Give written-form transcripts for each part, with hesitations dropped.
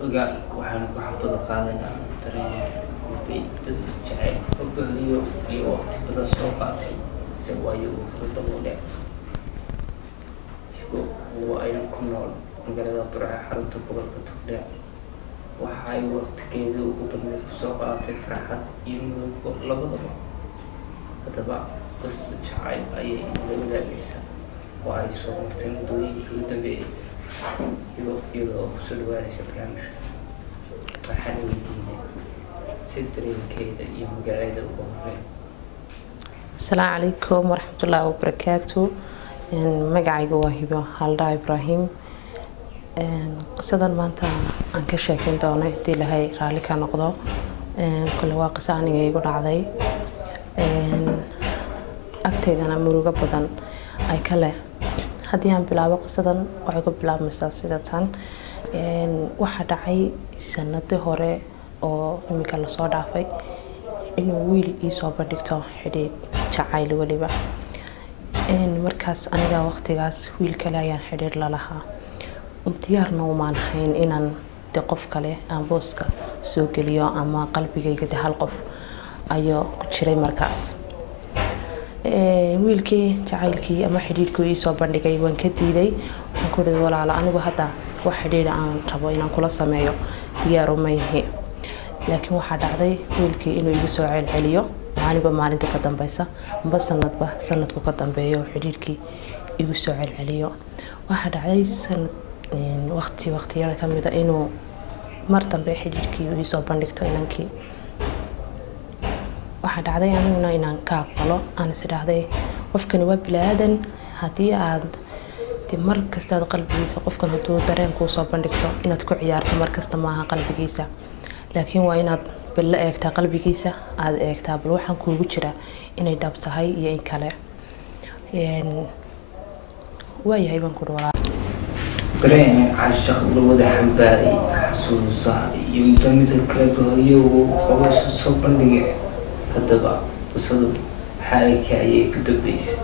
waxaan ku xabada qaadanaa dareen bay dad isjecel hogaamiyo iyo waqti badan soo qaatay se waayo uu kala daboole waa ayna ku nool magaalada Burco xarunta gobolka Togdheer waxa ay waqtigeeda ugu badneed kusoo qaatay farxad iyo murugo labadaba haddaba bas jacayl ayay la wadaagaysaa oo ay soo martay muddooyinkii ugu dambeeyay iyadoo kusoo dhawaanaysa barnaamijka waxaan weydiinay si dareenkeeda iyo magaceeda ugu horeyn. Asalaamu calaykum waraxmatullaahi wabarakaatu. Magacayga waa Hibo Haldhaa Ibraahim. Qisadan maanta aan ka sheekeyn doono hadii Ilaahay raalli ka noqdo. Kale waa qiso aniga igu dhacday. Agteydana murugo badan ay kale haddii aan bilaabo qisadan waxay ku bilaabmaysaa sida tan. Waxa dhacay sanadii hore oo imika la soo dhaafay inuu wiil ii soo bandhigto xidhiidh jacayl waliba markaas aniga waqtigaas wiil kale ayaan xidhiidh la lahaa diyaarna uma ahayn inaan qof kale aan booska soo geliyo ama qalbigayga hal qof ayaa ku jiray markaas wiilkii jacaylkii ama xidhiidhkii ii soo bandhigay waan ka diiday waxaan ku dhahay walaalo anigu hadda wax xidhiidh aan rabo inaan kula sameeyo diyaar uma ihi laakiin waxa dhacday wiilkii inuu igu soo celceliyo maalinta ka dambaysa amba sanadku ka dambeeyo xidhiidhkii igu soo celceliyo waxa dhacday waqtiyada kamid ah inuu mar dambe xidhiidhkii ii soo bandhigto inankii waxa dhacday aniguna inaan ka aqbalo aan is dhahday qofkani waa bilaadan haddii aad mar kasta qalbigiisa qofkan haduu dareen ku soo bandhigto inaad ku ciyaarto mar kasta maaha qalbigiisa laakiin waa inaad bal eegtaa qalbigiisa aad eegtaa bal waxaan kuugu jira inay dhab tahay iyo in kale waayahay baan ku dhawaa dareen caashaq lawada xambaaray xasuusa iyo midda kale bahriyo oo soo bandhigay haddaba qisadu xaalka ayay ku dambeysay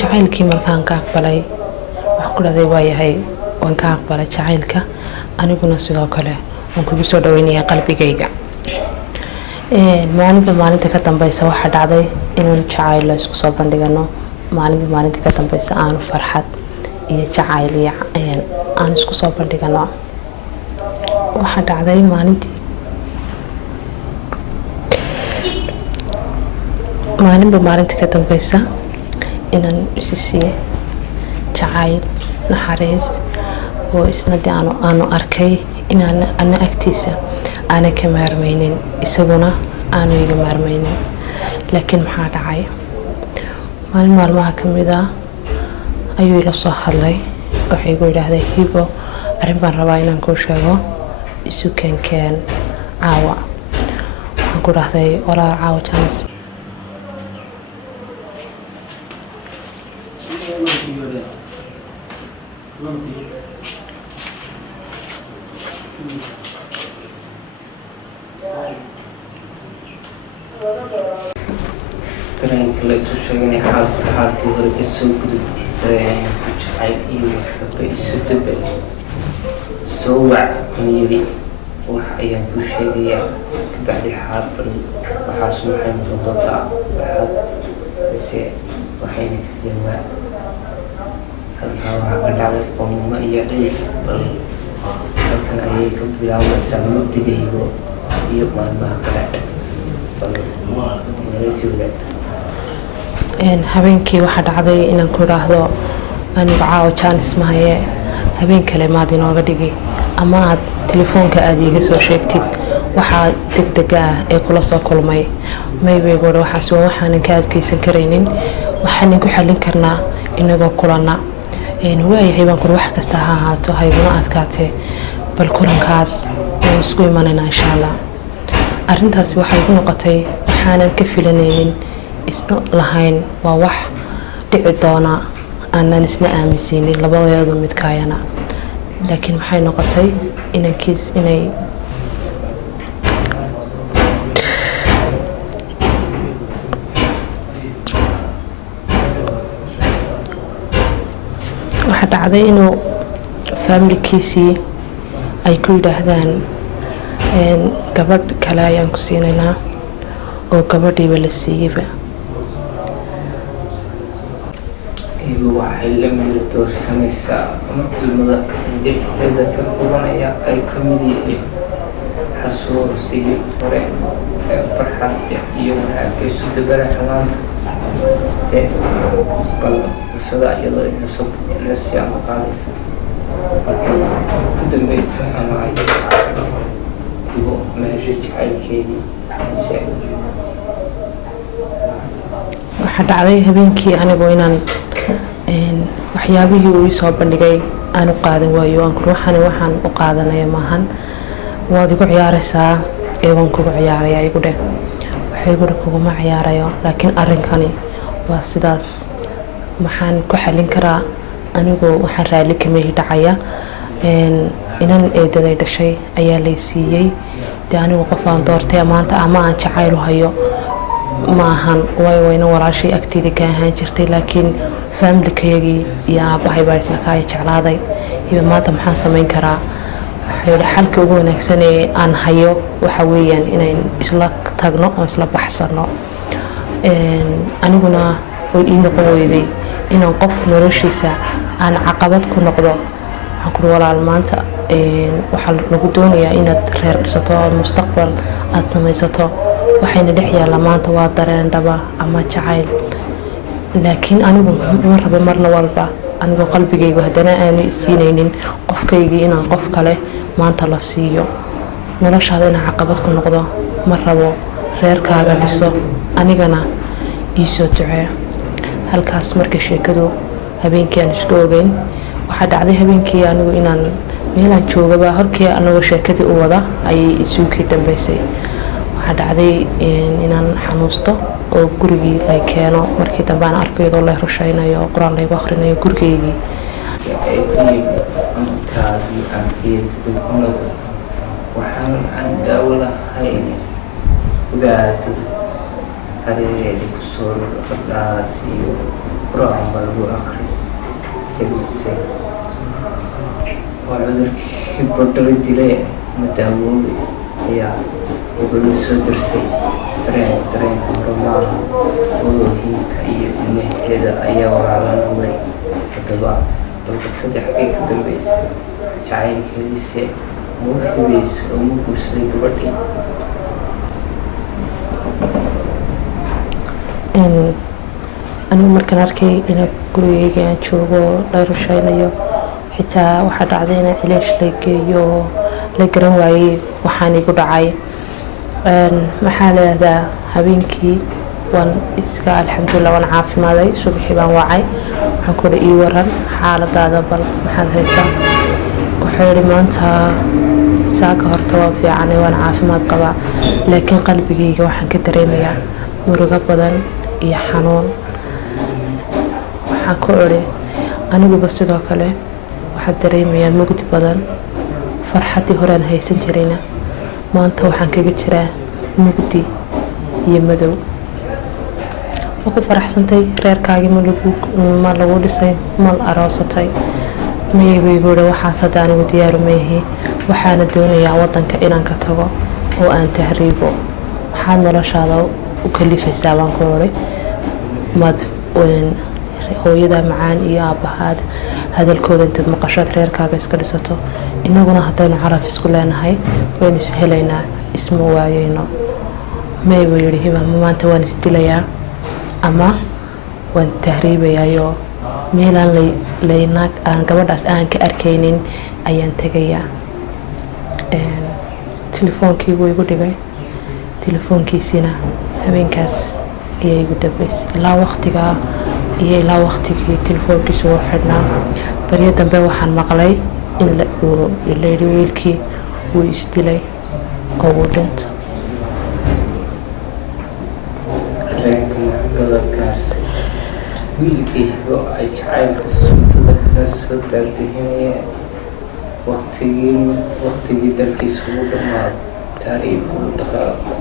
jacaylkii markaan ka aqbalay wax ku dhaday waayahay waan ka aqbalay jacaylka aniguna sidoo kale waan kugu soo dhaweynayaa qalbigayga maalinta ka dambaysa waxa dhacday inaan jacayl la isku soo bandhigano maalinta ka dambaysa aan farxad iyo jacayl aan isku soo bandhigano waxa dhacday maalinta ka dambaysa inaan isisiiye jacayl naxariis oo isnadii aanu arkay inaan ana agtiisa aanan ka maarmaynin isaguna aanu iga maarmaynin laakiin maxaa dhacay maalin maalmaha kamid ah ayuu ila soo hadlay waxay igu yidhaahday Hibo arrin baan rabaa inaan kuu sheego isu keenkeen caawa waxaan ku dhahday walaal caawa jaanis dareenka la isu sheeganay xaalkii hore ka soo gudub dareen ku jacayl iyo waxba isu dabay soo wac kuna yidhi wax ayaan ku sheegayaa kabacdi xaal badan waxaas waxay noqon doontaa farxad mise waxayna ka filmaa halkaa waxaa ka dhacday qoomamo iyo ciid bal halkan ayay ka bilaabaysaa mugdigaygo iyo maalmaha kale bal inala sii wadaagta habeenkii waxa dhacday inaan ku raahdo anigu caawa jaanis mahaye habeen kale maad inooga dhigi ama aad telefoonka aad iiga soo sheegtid waxaa degdeg ah ee kula soo kulmay maybaygoodha waxaas waa waxaanan ka adkaysan karaynin waxaanan ku xallin karnaa inagoo kulana waayahay baan kuri wax kasta ha ahaato hayguna adkaatee bal kulankaas waan isku imanaynaa insha allah arrintaasi waxay igu noqotay waxaanan ka filanaynin isna lahayn waa wax dhici doona aanan isna aaminsiinin labadeedu midkaayana laakiin maxay noqotay inankiis inay waxa dhacday inuu faamilkiisii ay ku yidhaahdaan gabadh kale ayaan ku siinaynaa oo gabadhiiba la siiyeyba. waxay la mid doorsanaysaa ama ilmada indhaheeda ka qubanaya ay ka mid yihiin xasuusigii hore ee farxadda iyo wanaagga isu dabaraxa maanta se bal qisada iyadoo inasi ama qaadaysa markay ku dambeysa ama ay igu meesha jacaylkeedii se waxaa dhacday habeenkii anigoo inaan waxyaabihii uu isoo bandhigay aan u qaadan waayo waxaan u qaadanaya maahan, waad igu ciyaaraysaa ee waan kugu ciyaarayaa igu dheh. waxay guri kuguma ciyaarayo, laakiin arrinkani waa sidaas, maxaan ku xallin karaa anigoo waxaan raalli kamehi dhacaya. inan eedaday dhashay ayaa lay siiyey, dee anigu qof aan doortay maanta ama aan jacayl u hayo ma ahan, waayo wayna walaashay agteeda ka ahaan jirtay, laakiin faamilkayagii iyo aabbahay baa isla kaaya jeclaaday. iyo maanta maxaan samayn karaa? waxay yidhi xalka ugu wanaagsan ee aan hayo waxa weeyaan inayn isla tagno oo isla baxsano. aniguna way ii noqon weyday inaan qof noloshiisa aan caqabad ku noqdo. waxaan kuri walaal maanta waxaa lagu doonayaa inaad reer dhisato oo mustaqbal aad samaysato, waxayna dhex yaalla maanta waa dareen dhaba ama jacayl, laakiin anigu ma rabo marna walba anigoo qalbigaygu haddana aanu isiinaynin qofkaygii inaan qof kale maanta la siiyo. noloshaada inaan caqabad ku noqdo ma rabo, reerkaaga dhiso, anigana iisoo ducee. halkaas marka sheekadu habeenkii aan isku ogeyn waxaa dhacday habeenkii anigu inaan meelaan joogaba horkii anagoo sheekadii u wada ayay isuukii dambeysay. waxaa dhacday inaan xanuusto oo gurigii lay keeno, markii dambe aan arko iyadoo lay rushaynayo oo qur-aan laygu akhrinayo gurigaygii. waxaan aan daawo lahayn wadaadada hareereedii ku soo roga qardhaas iyo qur-aan baa lagu akri sibise waa cudurkii badharo dilay ma daawoobi ayaa ugala soo darsay dareenka hormaaha oohinta iyo ilmaheeda ayaa walaala noqday. haddaba balka saddexkay ka dambeysa jacaylkeediise muu hibaysa oo mu guursaday gabadhii. anigu markaan arkay in gurigayga aan joogo lay rushaynayo, xitaa waxaa dhacday inaan cilaash la geeyo la garan waayey waxaan igu dhacay. maxaa layihahdaa habeenkii waan iska alxamdulilah waan caafimaaday. subaxii baan wacay, waxaan kula ii waran xaaladaada, bal maxaad haysaa? wuxuu yidhi maanta saaka horta waa fiicanay, waan caafimaad qabaa, laakiin qalbigayga waxaan ka dareemayaa murugo badan iyo xanuun. waxaan ku idhi aniguba sidoo kale waxaan dareemayaa mugdi badan, farxaddii horaan haysan jirayna maanta waxaan kaga jiraa mugdi iyo madow. ma ku faraxsantay reerkaagii ma lagu dhisay ma aroosatay? maybayguuhi waxaas hadda anigu diyaaru mayhi, waxaana doonayaa waddanka inaan ka tago oo aan tahriibo. maxaad noloshaada u kalifaysaa baan ku odhay. maad hooyada macaan iyo aabbahaad hadalkooda intaad maqashood reerkaaga iska dhisato, inaguna haddaynu caraf isku leenahay waynu is helaynaa, isma waayeyno. maybuu yidhi hiba maanta waan isdilayaa ama waan tahriibayaayo meelaan laynaag aan gabadhaas aan ka arkaynin ayaan tegayaa. telefoonkii buu igu dhigay, telefoonkiisina habeenkaas ayaa igu dambeysay. ilaa waqtigaa iyo ilaa waqtigii telefoonkiisu wuu xidhnaa. baryo dambe waxaan maqlay in layidhi wiilkii wuu isdilay oo wuu dhinto. wiilkii hibo ay jacaylka suudada kaga soo daardihinayeen waqtigii dalkiisa ugu dhammaado taariikhuu dhaqaaqo,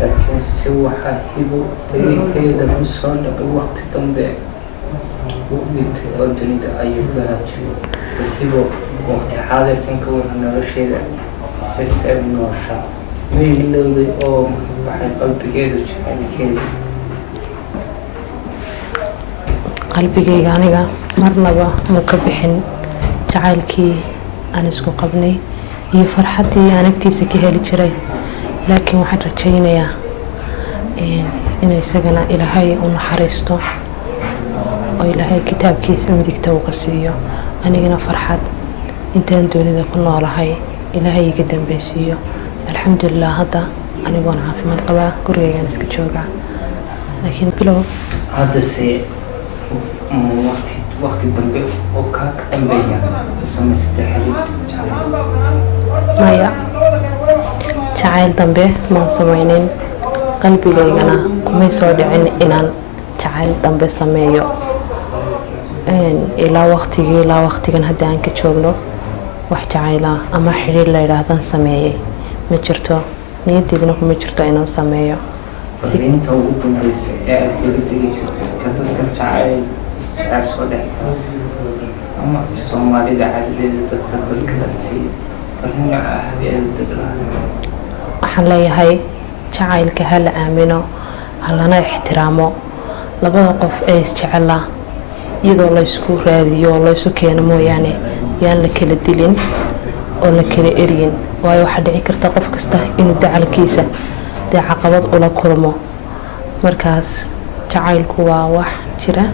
laakiin se waxaa hibo dagaheeda ku soo dhaqay waqti dambe u dhintay oo dunida ayuu ka hajiyo. hibo waqti xaadirkan ka waran nolosheeda sisay noosha ma ilowday oo waxay qalbigeedu jecelkeeda qalbigayga aniga marnaba muu ka bixin jacaylkii aan isku qabnay iyo farxaddii aan agtiisa ka heli jiray laakiin waxaan rajaynayaa inuu isagana ilaahay u naxariisto oo ilaahay kitaabkiisa midigta uga siiyo anigana farxad intaan dunida ku noolahay ilaahay iga dambaysiiyo alxamdulilah hadda anigoon caafimaad qabaa gurigaygaan iska joogaa laakiin bilow haddase waqti dambe oo kaa ka dambeeya samaysatay xiriir jacayl maya jacayl dambe maan samaynin qalbigaygana kumay soo dhicin inaan jacayl dambe sameeyo ilaa waqtigan hadda aan ka joogno wax jacayla ama xiriir la yidhaahdaan sameeyey ma jirto niyaddeedna kuma jirto inaan sameeyo fariinta ugu dambaysa ee aad kaga tegaysa dadka jacayl isjecel soo dhex ama soomaalida cadadeeda dadka dalkaasi fariin ah ee u deglaha waxaan leeyahay jacaylka ha la aamino ha lana ixtiraamo labada qof ee isjecela iyadoo laysku raadiyo oo laysu keeno mooyaane yaan la kala dilin oo la kala eryin waayo waxaa dhici karta qof kasta inuu dacalkiisa dee caqabad ula kulmo markaas jacaylku waa wax jira